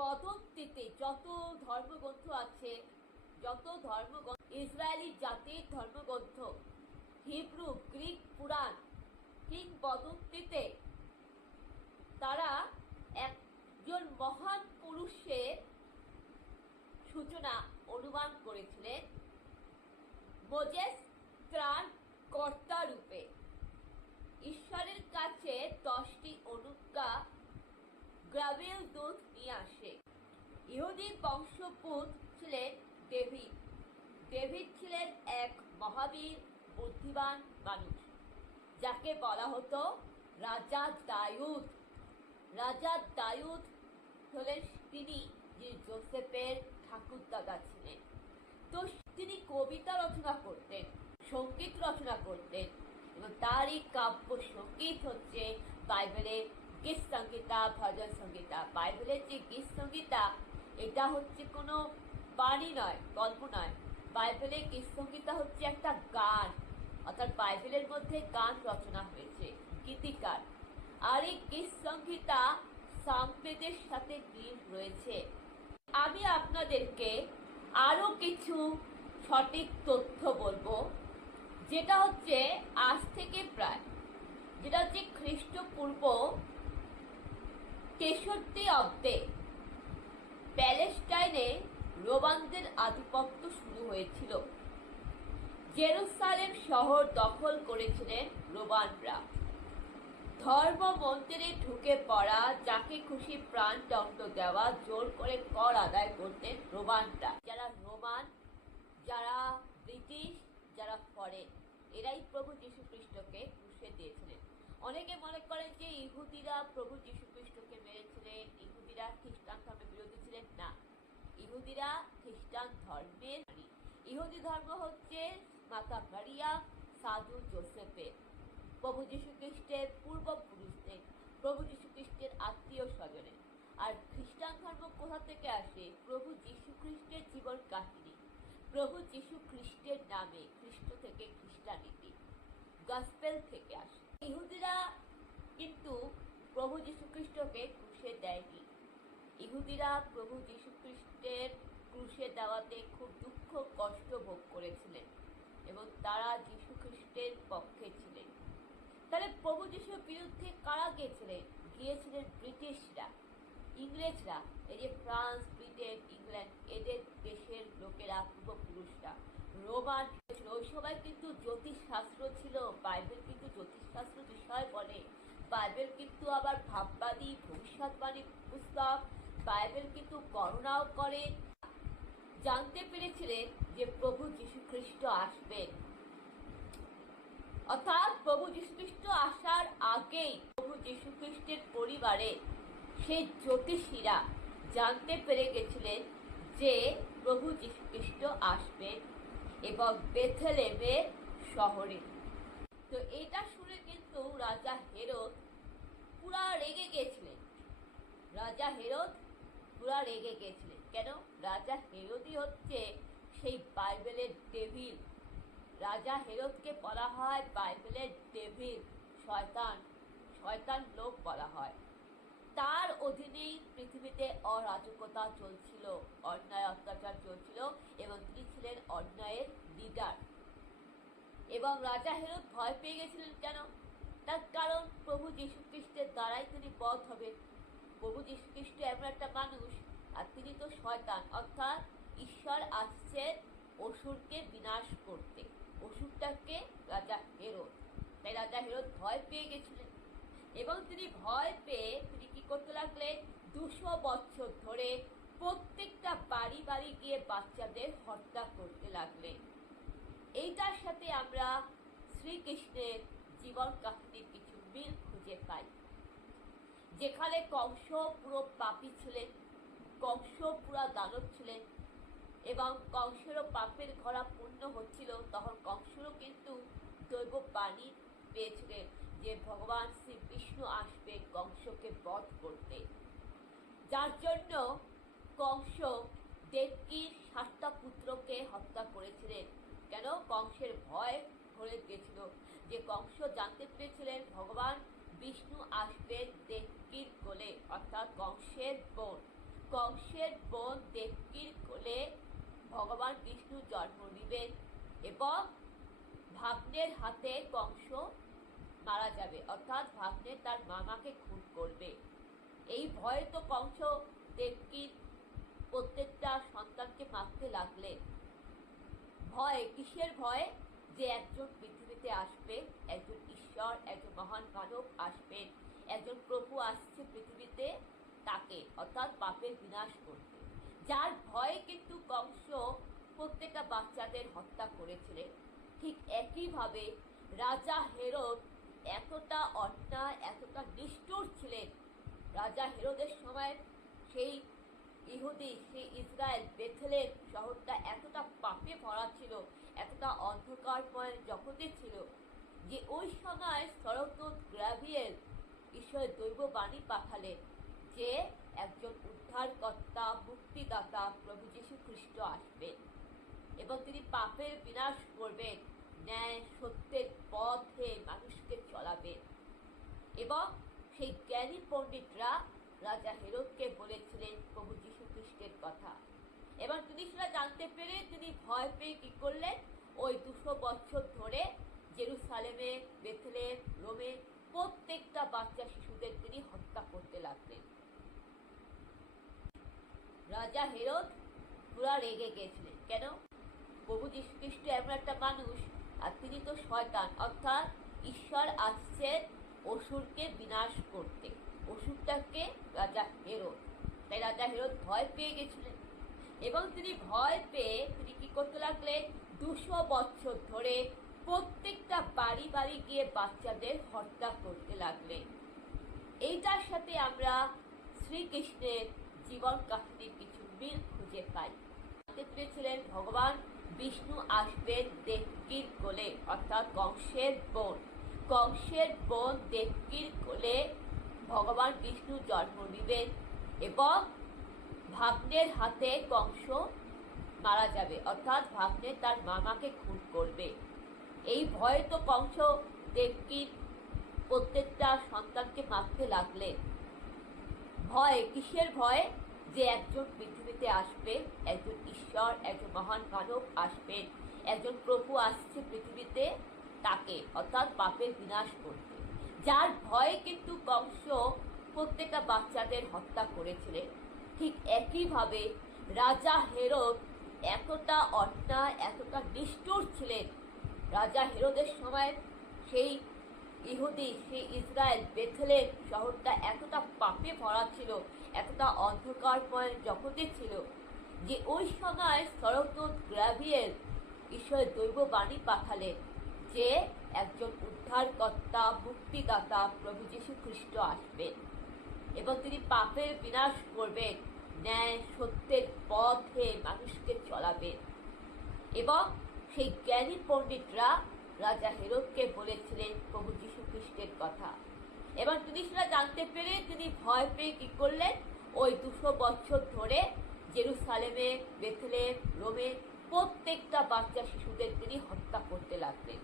পদ্ধতিতে যত ধর্মগ্রন্থ আছে, যত ধর্মগ্রন্থ, ইসরায়েলি জাতির ধর্মগ্রন্থ, হিব্রু, গ্রিক পুরাণ, কিংবদন্তিতে তারা একজন মহান পুরুষের সূচনা অনুমান করেছিলেন, মোজেস ত্রাণ কর্তা রূপে। ঈশ্বরের কাছে 10টি অনুজ্ঞা গ্রাবেল দূত নিয়ে আসে। ইহুদি বংশোদ্ভূত ছিলেন ডেভিড। ডেভিড ছিলেন এক মহাবীর, বুদ্ধিমান মানুষ, যাকে বলা হতো রাজা দাউদ। রাজা দাউদ হলেন তিনি যে জোসেফের ঠাকুরদাদা ছিলেন। তো তিনি কবিতা রচনা করতেন, সঙ্গীত রচনা করতেন, এবং তারই কাব্য সঙ্গীত হচ্ছে বাইবেলের গীত সংহিতা, ভজন সংহিতা। বাইবেলের যে গীত সংহিতা, এটা হচ্ছে কোনো বাণী নয়, গল্প নয়। বাইবেলের গীত সংহিতা হচ্ছে একটা গান, অর্থাৎ বাইবেলের মধ্যে গান রচনা হয়েছে, গীতিকার। আর এই গীত সংহিতা সামবেদের সাথে মিল রয়েছে। আমি আপনাদেরকে আরো কিছু সঠিক তথ্য বলবো, যেটা হচ্ছে আজ থেকে প্রায়, যেটা হচ্ছে খ্রিস্টপূর্ব 63 অব্দে প্যালেস্টাইনে রোমানদের আধিপত্য শুরু হয়েছিল। জেরুসালেম শহর দখল করেছিলেন রোমানরা। ধর্ম মন্দিরে ঢুকে পড়া, যাকে খুশি প্রাণদণ্ড দেওয়া, জোর করে কর আদায় করতেন রোমানরা। যারা রোমান, যারা ব্রিটিশ, যারা ফরেন, এরাই প্রভু যীশু খ্রিস্টকে ক্রুশে দিয়েছিলেন। অনেকে মনে করেন যে ইহুদিরা প্রভু যীশু খ্রিস্টকে মেরেছিলেন, ইহুদিরা খ্রিস্টান ধর্মের বিরোধী ছিলেন। না, ইহুদিরা খ্রিস্টান ধর্মের, ইহুদি ধর্ম হচ্ছে মাতা মারিয়া, সাধু জোসেফের, প্রভু যীশু খ্রিস্টের পূর্বপুরুষদের, প্রভু যীশু খ্রিস্টের আত্মীয় স্বজনের। আর খ্রিস্টান ধর্ম কোথা থেকে আসে? প্রভু যীশু খ্রিস্টের জীবন কাহিনী, প্রভু যীশু খ্রিস্টের নামে, খ্রিস্ট থেকে খ্রিস্টানিটি, গসপেল থেকে আসে। ইহুদিরা কিন্তু প্রভু যীশু খ্রিস্টকে ক্রুশে দেয়নি। ইহুদিরা প্রভু যীশু খ্রিস্টের ক্রুশে দেওয়াতে খুব দুঃখ কষ্ট ভোগ করেছিলেন, এবং তারা যীশু খ্রিস্টের পক্ষে ছিলেন। তাহলে প্রভু যীশুর বিরুদ্ধে কারা গিয়েছিলেন? গিয়েছিলেন ব্রিটিশরা, ইংরেজরা। এই যে ফ্রান্স, ব্রিটেন, ইংল্যান্ড, এদের দেশের লোকেরা, পূর্বপুরুষরা। রোমান ছিল, ওই সময় কিন্তু জ্যোতিষশাস্ত্র ছিল। বাইবেল কিন্তু জ্যোতিষশাস্ত্র বিষয় বলে। বাইবেল কিন্তু আবার ভাববাদী, ভবিষ্যৎবাণী পুস্তক। বাইবেল কিন্তু গণনাও করে। জানতে পেরেছিলেন যে প্রভু যীশু খ্রিস্ট আসবেন, অর্থাৎ প্রভু যীশু খ্রিস্ট আসার আগেই প্রভু যীশু খ্রিস্টের পরিবারে সেই জ্যোতিষীরা জানতে পেরে গেছিলেন যে প্রভু যীশু খ্রিস্ট আসবেন, এবং বেথলেহেমের শহরে। তো এটা শুনে কিন্তু রাজা হেরোদ পুরা রেগে গেছিলেন। রাজা হেরোদ পুরা রেগে গেছিলেন। কেন? রাজা হেরোদই হচ্ছে সেই বাইবেলের ডেভিল। রাজা হেরোদকে বলা হয় বাইবেলের ডেভিল, শয়তান, শয়তান লোক বলা হয়। তার অধীনেই পৃথিবীতে অরাজকতা চলছিল, অন্যায় অত্যাচার চলছিল, এবং তিনি ছিলেন অন্যায়ের লিডার। এবং রাজা হেরোদ ভয় পেয়ে গেছিলেন। কেন? তার কারণ প্রভু যীশু খ্রিস্টের দ্বারাই তিনি বধ হবেন। প্রভু যীশু খ্রিস্ট এমন একটা মানুষ, আর তিনি তো শয়তান, অর্থাৎ ঈশ্বর আসছেন অসুরকে বিনাশ করতে। অসুরটাকে রাজা হেরোদ। তাই রাজা হেরোদ ভয় পেয়ে গেছিলেন, এবং তিনি ভয় পেয়ে তিনি কি করতে লাগলেন? 200 বছর ধরে প্রত্যেকটা বাড়ি বাড়ি গিয়ে বাচ্চাদের হত্যা করতে লাগলেন। এইটার সাথে আমরা শ্রীকৃষ্ণের জীবন কাহিনীর কিছু মিল খুঁজে পাই। যেখানে কংস পুরো পাপী ছিলেন, কংস পুরা দানব ছিলেন, এবং কংসেরও পাপের ঘোড়া পূর্ণ হচ্ছিল, তখন কংসেরও কিন্তু দৈব বাণী পেয়েছিলেন যে ভগবান শ্রী বিষ্ণু আসবে কংসকে বধ করতে। যার জন্য কংস দেবকীর 7টা পুত্রকে হত্যা করেছিলেন। কেন? কংসের ভয় ধরে গেছিল, যে কংস জানতে পেরেছিলেন ভগবান বিষ্ণু আসবেন দেবকীর কোলে, অর্থাৎ কংসের বোন। কংসের বোন দেবকীর কোলে ভগবান বিষ্ণু জন্ম নেবেন এবং ভাগ্নের হাতে কংস মারা যাবে, অর্থাৎ ভাগ্নে তার মামাকে খুন করবে। এই ভয়ে তো কংস দেবকীর প্রত্যেকটা সন্তানকে মারতে লাগলেন। ভয়, কিসের ভয়? যে একজন পৃথিবীতে আসবে, একজন ঈশ্বর, একজন মহান মানব আসবেন, একজন প্রভু আসছে পৃথিবীতে, তাকে অর্থাৎ পাপের বিনাশ করতে। যার ভয়ে কিন্তু কংস প্রত্যেকটা বাচ্চাদের হত্যা করেছিলেন। ঠিক একইভাবে রাজা হেরোদ এতটা অন্যায়, এতটা নিষ্ঠুর ছিলেন। রাজা হেরোদের সময় সেই সেই ইসরায়েল বেথলেম শহরটা এতটা পাপে ভরা ছিল, এতটা অন্ধকারময় জগতে ছিল, যে ওই সময় স্বর্গদূত গ্রাভিয়েল ঈশ্বরের দৈব বাণী পাঠালেন যে একজন উদ্ধারকর্তা, মুক্তিদাতা প্রভু যীশু খ্রিস্ট আসবেন এবং তিনি পাপের বিনাশ করবেন, ন্যায় সত্যের পথে মানুষকে চলাবেন। এবং সেই জ্ঞানী পণ্ডিতরা রাজা হেরোদকে বলেছিলেন প্রভু যীশু খ্রিস্টের কথা, এবং তিনি সেটা জানতে পেরে তিনি ভয় পেয়ে কি করলেন, ওই 200 বছর ধরে জেরুসালেমে, বেথলেম, রোমে প্রত্যেকটা বাচ্চা শিশুদের তিনি হত্যা করতে লাগলেন। রাজা হেরোদ পুরা রেগে গেছিলেন। কেন? প্রভু যীশু খ্রিস্ট এমন একটা মানুষ, আর তিনি তো শয়তান, অর্থাৎ ঈশ্বর আসছেন অসুরকে বিনাশ করতে। অসুরটাকে রাজা হেরোদ, তাই রাজা হেরোদ ভয় পেয়ে গেছিলেন এবং তিনি ভয় পেয়ে তিনি কি করতে লাগলেন, 200 বছর ধরে প্রত্যেকটা বাড়ি বাড়ি গিয়ে বাচ্চাদের হত্যা করতে লাগলেন। এইটার সাথে আমরা শ্রীকৃষ্ণের জীবন কাহিনীর কিছু মিল খুঁজে পাই। জানতে পেরেছিলেন ভগবান বিষ্ণু আসবেন দেবকীর কোলে, অর্থাৎ কংসের বোন দেবকীর কোলে ভগবান বিষ্ণু জন্ম নেবেন এবং ভাগ্নের হাতে কংস মারা যাবে, অর্থাৎ ভাগ্নে তার মামাকে খুন করবে। এই ভয়ে তো কংস দেবকীর প্রত্যেকটা সন্তানকে মারতে লাগলেন। ভয়, কিসের ভয়? যে একজন পৃথিবীতে আসবে, একজন ঈশ্বর, একজন মহান মানব আসবেন, একজন প্রভু আসছে পৃথিবীতে, তাকে অর্থাৎ পাপের বিনাশ করতে। যার ভয়ে কিন্তু কংস প্রত্যেকটা বাচ্চাদের হত্যা করেছিলেন। ঠিক একইভাবে রাজা হেরোদ এতটা অন্যায়, এতটা নিষ্ঠুর ছিলেন। রাজা হেরোদের সময় সেই সেই ইসরায়েল বেথলেম শহরটা এতটা পাপে ভরা ছিল, এতটা অন্ধকারময় জগতে ছিল, যে ওই সময় স্বর্গদূত গ্রাভিয়েল ঈশ্বরের দৈব বাণী পাঠালেন যে একজন উদ্ধারকর্তা, মুক্তিদাতা প্রভু যীশু খ্রিস্ট আসবেন এবং তিনি পাপের বিনাশ করবেন, ন্যায় সত্যের পথে মানুষকে চলাবেন। এবং সেই জ্ঞানী পণ্ডিতরা রাজা হেরোদকে বলেছিলেন প্রভু যীশু খ্রিস্টের কথা, এবং তিনি সেটা জানতে পেরে তিনি ভয় পেয়ে কি করলেন, ওই 200 বছর ধরে জেরুসালেমে, বেথলেম, রোমে প্রত্যেকটা বাচ্চা শিশুদের তিনি হত্যা করতে লাগলেন।